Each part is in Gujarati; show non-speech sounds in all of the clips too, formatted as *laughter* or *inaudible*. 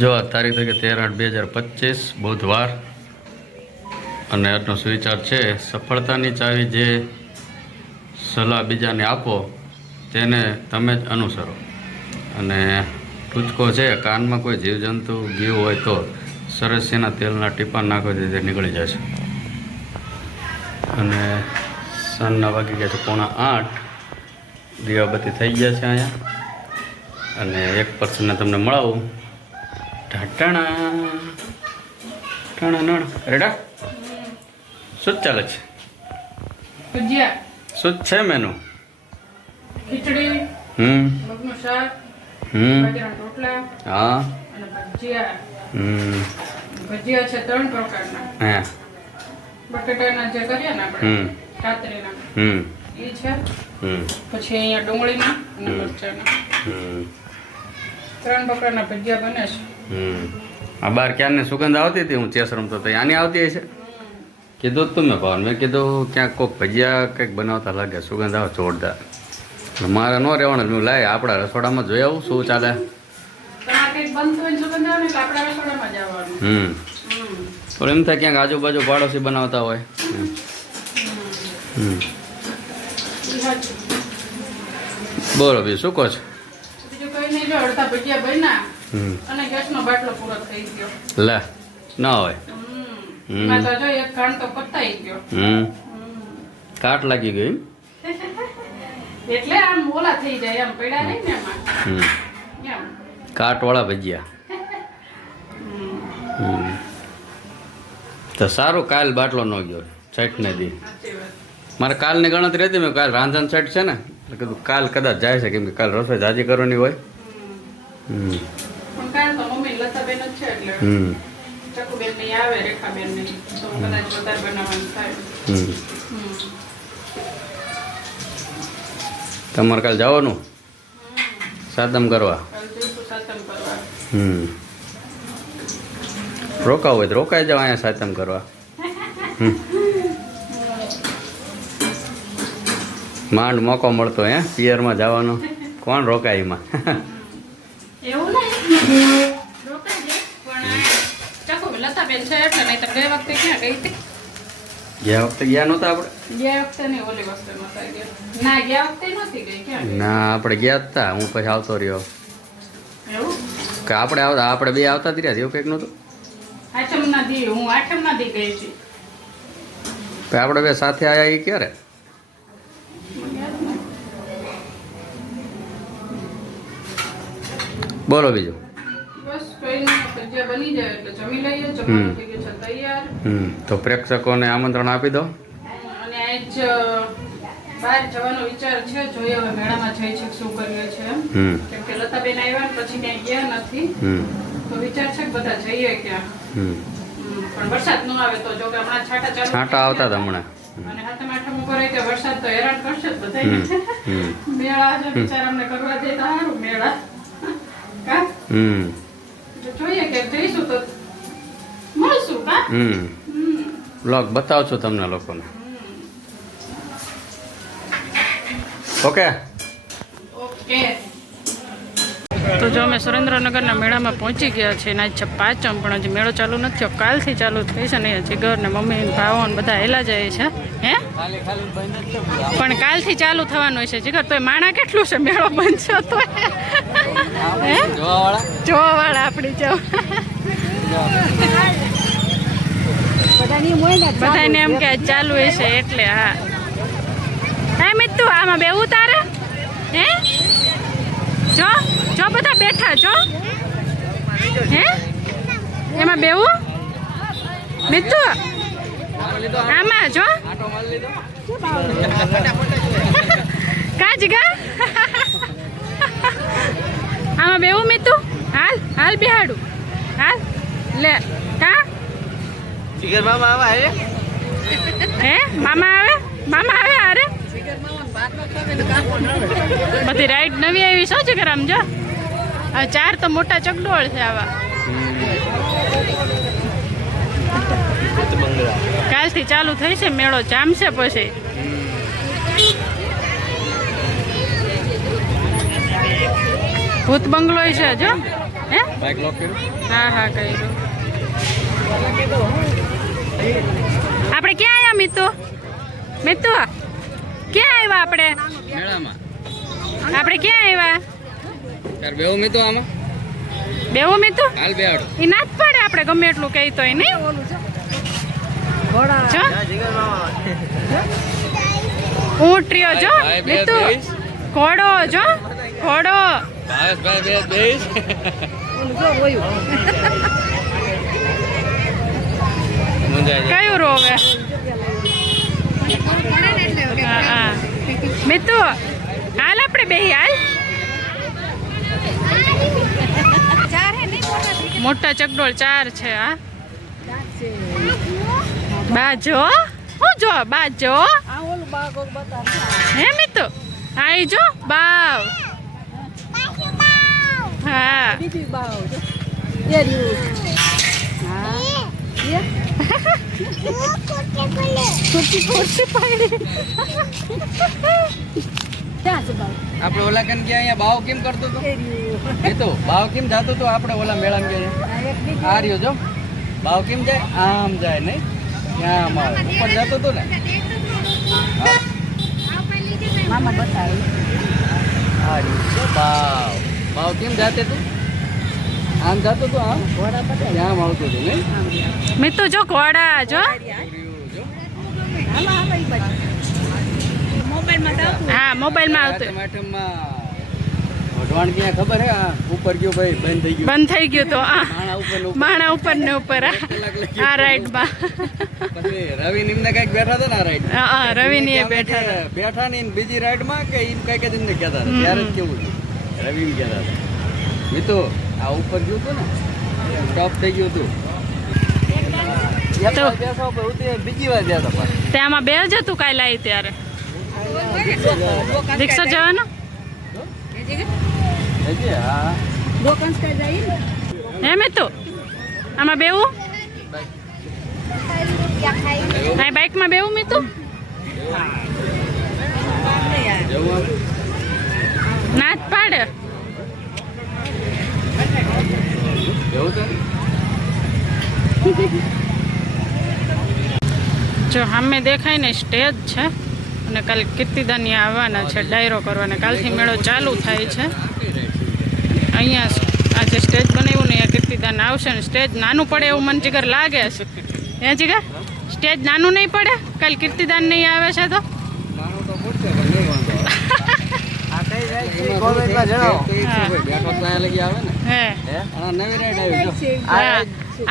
જો આ તારીખ થઈ તેર આઠ બે હજાર પચીસ, બુધવાર. અને આજનો સુવિચાર છે, સફળતાની ચાવી જે સલાહ બીજાને આપો, તેને તમે જ અનુસરો. અને ટૂચકો છે, કાનમાં કોઈ જીવજંતુ ગયું હોય તો સરસ્યના તેલના ટીપા નાખો તે નીકળી જશે અને સાંજના વાગી ગયા છે, પોણા આઠ. દીવાબત્તી થઈ ગયા છે અહીંયા. અને એક પર્સનને તમને મળાવું. ઢાટણા ટાણા નણ. રેડા? શું ચાલે છે? ભજીયા. શું છે મેનુ ખીચડી હમ. શાક હમ. રોટલા હા. અને ભજીયા. હમ. ભજીયા છે ત્રણ પ્રકારના. હા. બટેટાના જે કરીએ ને આપણે હમ. કાતરીના. હમ. એ છે. હમ. પછી અહીંયા ડુંગળીના અને મરચાના. હમ. ત્રણ બકરાના ભજીયા બને છે. હમ. આ બાર ક્યારની સુગંધ આવતી હતી? હું ચેસ રમતો તો આની આવતી હશે? કીધું તું મેં ભાવન. મેં કીધું ક્યાંક કોઈક ભજીયા કંઈક બનાવતા લાગે. સુગંધ આવે જોરદાર. મારે ન રહેવાનું હું લાય આપણા રસોડામાં જોઈ આવું શું ચાલે. હમ. તો એમ થાય ક્યાંક આજુબાજુ પાડોશી બનાવતા હોય. હમ. બોલો બીજું શું કહો છો? જો અડધા ભજીયા બન્યા અને ગેસનો બાટલો પૂરો થઈ ગયો. લે ના હોય. હમ. હમ. તો જો એક કાણ તો પતાઈ ગયો. હમ. કાટ લાગી ગઈ? એટલે આમ ઓલા થઈ જાય આમ પડ્યા નહીં ને એમાં. કાટવાળા ભજીયા. હમ. તો સારું કાલ બાટલો ન ગયો છઠ ને દી મારે કાલની ગણતરી હતી મેં કાલ રાંધણ છઠ છે ને. એટલે કીધું કાલ કદાચ જાય છે કેમ કે કાલ રસોઈ જાજી કરવાની હોય. તમારે કાલે જવાનું? સાતમ કરવા? હમ. રોકાવું હોય તો રોકાઈ જાવ અહીંયા સાતમ કરવા. હમ. માંડ મોકો મળતો હે પિયરમાં જવાનો. કોણ રોકાય એમાં *laughs* એવું નહીં રોકાઈ જાય પણ ચકુબેન લતાબેન એટલે તો ગઈ વખતે ક્યાં ગઈ હતી? ગયા વખતે ગયા નહોતા આપણે? ગયા વખતે નહીં ઓલી વખતે નહોતા ગયા ના ગયા વખતે નહોતી ગઈ. ક્યાં ના આપણે ગયા હતા હું પછી આવતો રહ્યો. એવું? કે આપણે આવતા આપણે બે આવતા જ રહ્યા એવું કંઈક નહોતું? આઠમ દી હું આઠમ દી ગઈ હતી. પછી આપણે બે સાથે આવ્યા એ ક્યારે. બોલો બીજું. બસ કોઈ નહીં બની જાય એટલે જમી લઈએ. જમવાનું થઈ ગયું છે તૈયાર હમ તો પ્રેક્ષકોને આમંત્રણ આપી દો. અને આજ બહાર જવાનો વિચાર છે જોઈએ હવે મેળામાં જઈ છે શું કરીએ છે. કેમ કે લતાબેન આવ્યા પછી ક્યાંય ગયા નથી. તો વિચાર છે કે બધા જઈએ ક્યાં. પણ વરસાદ ન આવે તો જો કે હમણાં છાંટા ચાલુ છાંટા આવતા હતા હમણાં. અને હાથે આઠમ ઉપર કે વરસાદ તો હેરાન કરશે જ બધા બધાય મેળા છે બિચારા અમને કરવા દેતા સારું મેળા. કા? હમ. જોઈએ કે જઈશું તો હમ. બ્લોગ બતાવશું તમને લોકોને. ઓકે ઓકે તો જો અમે સુરેન્દ્રનગરના મેળામાં પહોંચી ગયા છીએ ને આજ પાંચમ પણ હજી મેળો ચાલુ નથી થયો. કાલથી ચાલુ થઈ છે ને જીગર ને મમ્મી ને ભાવો ને બધા હેલા જાય છે. હે? પણ કાલથી ચાલુ થવાનું હોય છે જીગર. તોય માણા કેટલું છે મેળો બંધ છે તો? હે જોવા આપણી જો. બધાને એમ કે ચાલુ હશે એટલે હા. હા મિત્તુ આમાં બેવું તારે? હે? જો જો બધા બેઠા જો. હે? એમાં બેવું મિત્તુ આમાં જો. કાજ ગા? આમાં બેવું મિત્તુ હાલ હાલ બિહાડું. હાલ લે કા? જીગર મામા આવે હે? હે? મામા આવે? મામા આવે અરે બધી રાઈડ નવી આવી શું છે આમ જો. આ ચાર તો મોટા ચકડોળ છે આવા. કાલથી ચાલુ થઈ છે મેળો જામશે પછી. ભૂત બંગલો છે જો. હે? બાઇક લોક કર્યું? હા હા કર્યું. આપણે ક્યાં આવ્યા મિતુ? મિતુ ક્યાં આવ્યા આપણે? મેળામાં. આપણે ક્યાં આવ્યા બેવું મિતુ આમાં. બેવું મિતુ? હાલ બેવડો એ ના જ પડે આપણે ગમે એટલું કહી તોય નહીં? જો. જીગર મામા ઊંટ રહ્યો જો મિતુ. ઘોડો જો ઘોડો. ભાવેશભાઈ બે બેસ જો કયું રોવે હા? હા મિતુ હાલ આપણે બે હાલ. મોટા ચકડોળ ચાર છે હા. બાજો હું. જો બાજો. હે મિતુ? હા જો બાવ. હા. આપણે ઓલા કન કે અહીંયા? ભાવ કેમ કરતો હતો? એ તો ભાવ કેમ જતો હતો? આપણે ઓલા મેળામાં ગયા આ રહ્યો જો. ભાવ કેમ જાય? આમ જાય નહીં. ત્યાં આમ આવે ઉપર જતો હતો ને? હા. આ રહ્યો બાવ. ભાવ કેમ જાતે તું? આમ જતો હતો આમ ત્યાં આવતો હતો નહીં? મિતુ જો ઘોડા જો. હા મોબાઈલમાં આવતો. વઢવાણ ક્યાં ખબર હે? આ ઉપર ગયો ભાઈ બંધ થઈ ગયો. બંધ થઈ ગયો તો આ માણા ઉપર ને ઉપર. માણા ઉપર ને ઉપર આ રાઈડમાં. પછી રવિ નિમને કંઈક બેઠા હતા ને આ રાઈડ હા હા રવિની એ બેઠા હતા. બેઠા ને બીજી રાઈડમાં કે એમ કંઈક જ એમને કહેતા ત્યારે કેવું રવિ કહેતા હતા. મિતો આ ઉપર ગયું હતું ને? સ્ટોપ થઈ ગયું હતું તો- બીજી વાર ગયા હતા. આમાં બે જ હતું કાંઈ લાવી ત્યારે. રિક્ષા જવાનું? હજી? હા. હે મિતુ આમાં બેવું? હા બાઇકમાં બેવું મીતું? જવું આમ? ના જ પાડે. જો સામે દેખાય ને સ્ટેજ છે અને કાલે કીર્તિદાની આવવાના છે ડાયરો કરવાના. કાલથી મેળો ચાલુ થાય છે. અહીંયા આ જે સ્ટેજ બનાવ્યું ને અહીંયા કીર્તિદાન આવશે ને સ્ટેજ નાનું પડે એવું મને જીગર લાગે છે. હે જીગર? સ્ટેજ નાનું નહીં પડે? કાલ કીર્તિદાન નહીં આવે છે તો? નાનું તો પડશે પણ નહીં વાંધો. આવે. આ કઈ જાય છે? કોમેન્ટમાં જણાવો. આવે ને હે. હે? આ નવી રાઈડ આવી જો.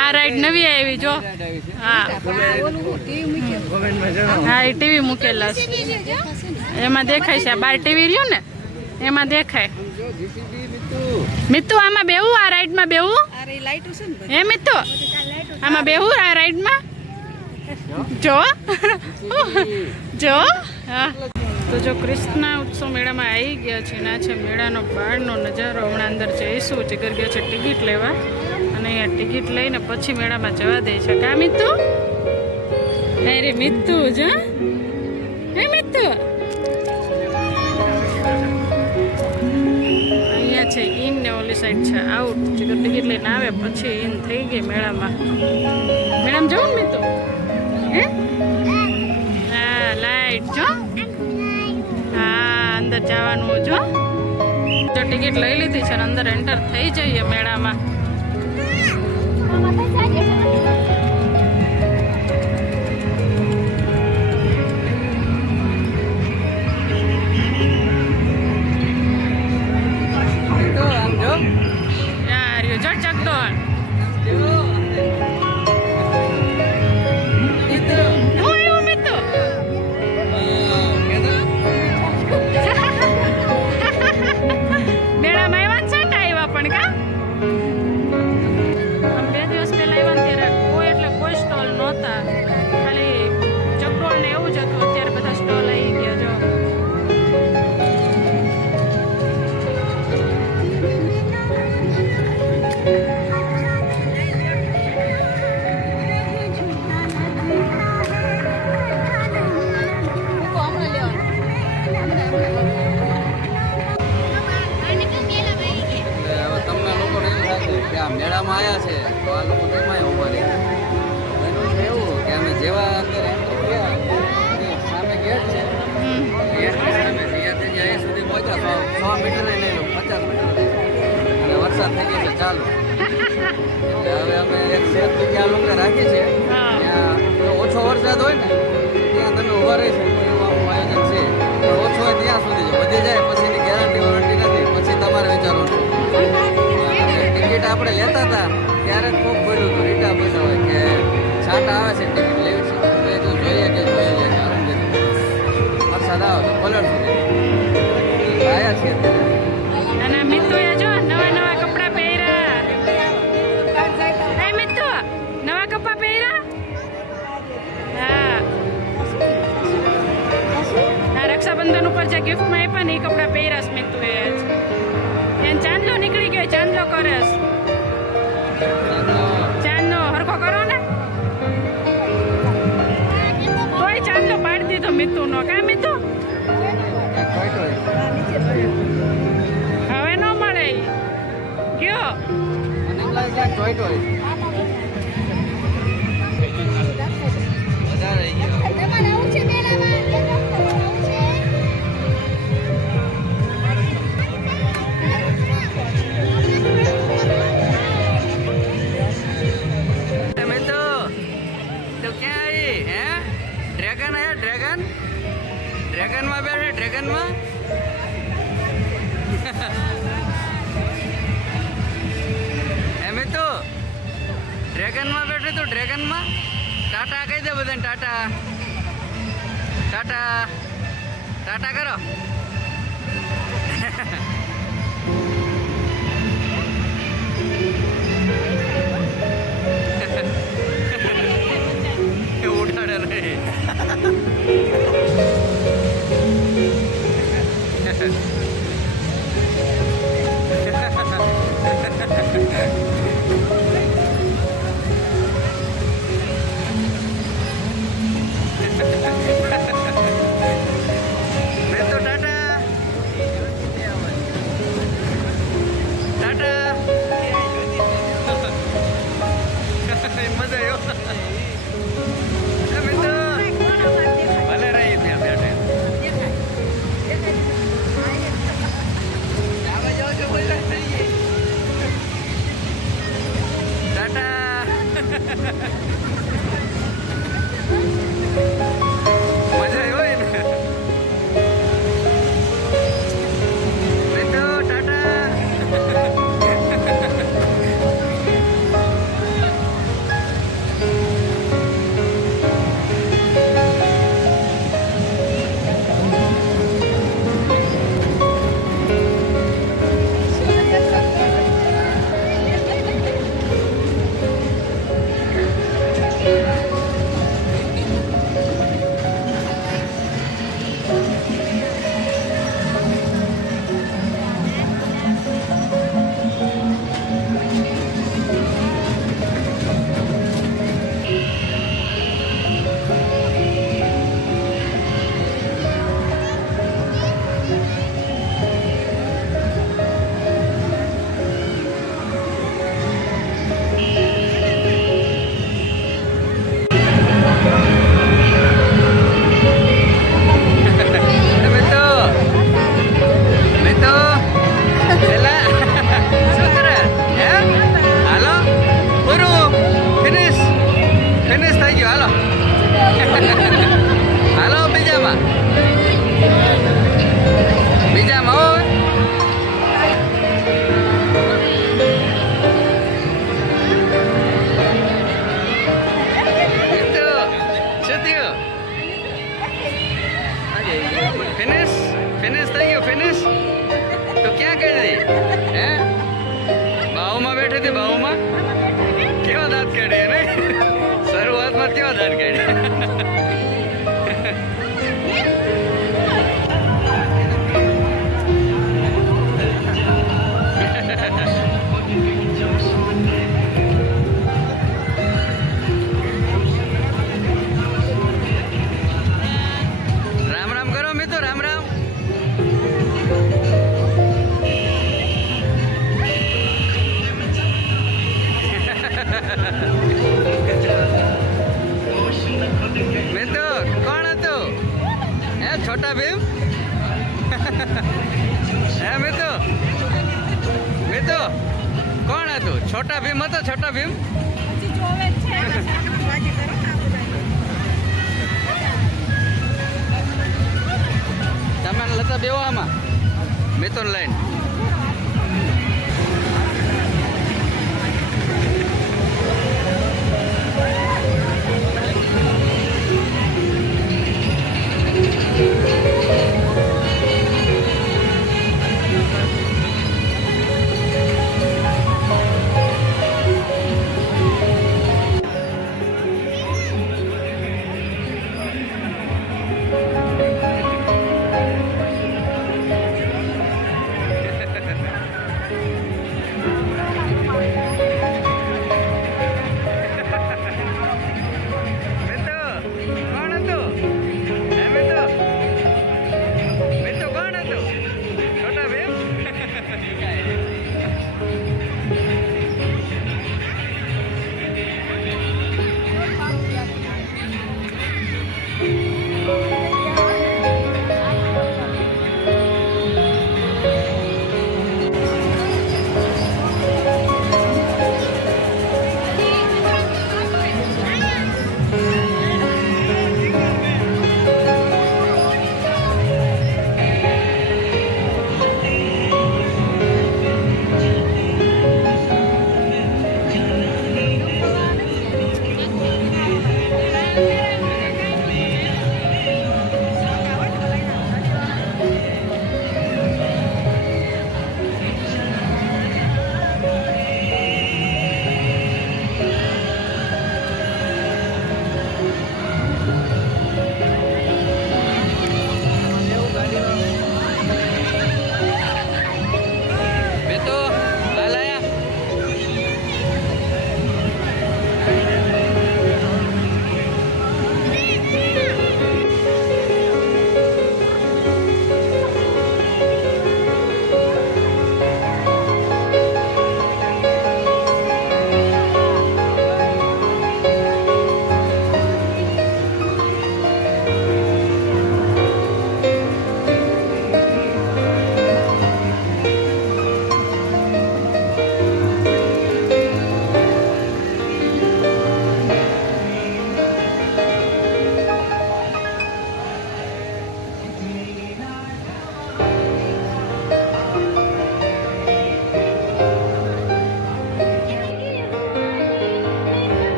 આ રાઈડ નવી આવી જો. હા. હા એ ટીવી મૂકેલા છે. એમાં દેખાય છે બાર ટીવી રહ્યું ને એમાં દેખાય. જો જીસીબી મિતુ. મિત્તુ આમાં બેવું આ રાઈડમાં બેવું હે મિત્તુ આમાં બેવું આ રાઈડમાં જો. જો. હા. તો જો કૃષ્ણા ઉત્સવ મેળામાં આવી ગયા છે ના છે મેળાનો બહારનો નજારો. હમણાં અંદર જઈશું, જીગર ગયા છે ટિકિટ લેવા. અને અહીંયા ટિકિટ લઈને પછી મેળામાં જવા દે છે. કા મિત્તુ અરે મિત્તુ જ, હે. મિત્તુ અહીંયા છે ઇન ને ઓલી સાઈડ છે આઉટ. જીગર ટિકિટ લઈને આવે પછી ઇન થઈ ગઈ મેળામાં. મેળામાં જવું ને મિત્તુ હે? હા, લાઈટ, જો. અંદર જવાનું જો. જો ટિકિટ લઈ લીધી છે ને અંદર એન્ટર થઈ જઈએ મેળામાં. જો યાર સુધી જાય, પછી એની ગેરંટી વોરંટી નથી, પછી તમારે વિચારવું ટિકિટ આપણે લેતા હતા, ત્યારે ખૂબ પડ્યું હતું. રીટા હોય કે છાટા આવે છે ટિકિટ લેવી છે. તો એ તો જોઈએ કે જોઈએ છે કારણ કે વરસાદ આવે તો પલટ આવ્યા છીએ અને મિત્તુએ જો નવા નવા કપડાં પહેર્યા. એ મિત્તુ, નવા કપડાં પહેર્યા? રક્ષાબંધન ઉપર જે ગિફ્ટમાં આપ્યા ને પહેરસ કપડાં તું એ એને ચાંદલો નીકળી ગયો, ચાંદલો કરેસ ચાંદલો હરખો કરો ને. તોય ચાંદલો પાડી દીધો મિત્તુનો કા મિત્તુ હવે ન મળે. ગયો. તો ક્યાં આવી હે? ડ્રેગન આવ્યા ડ્રેગન ડ્રેગનમાં બેઠે ડ્રેગનમાં એમ તો ડ્રેગનમાં બેઠે તો ડ્રેગનમાં ટાટા કહી દે બધાને, ટાટા. ટાટા. ટાટા કરો. *laughs* ઉઠાડે નહીં બેઠી હતી બાહુમાં કેવા દાંત કાઢે ને શરૂઆતમાં કેવા દાંત કાઢે છોટા ભીમ હે મિતુ મિતુ કોણ હતું છોટા ભીમ હતો છોટા ભીમ તમે લતા બેવો આમાં. મિતુન લઈને.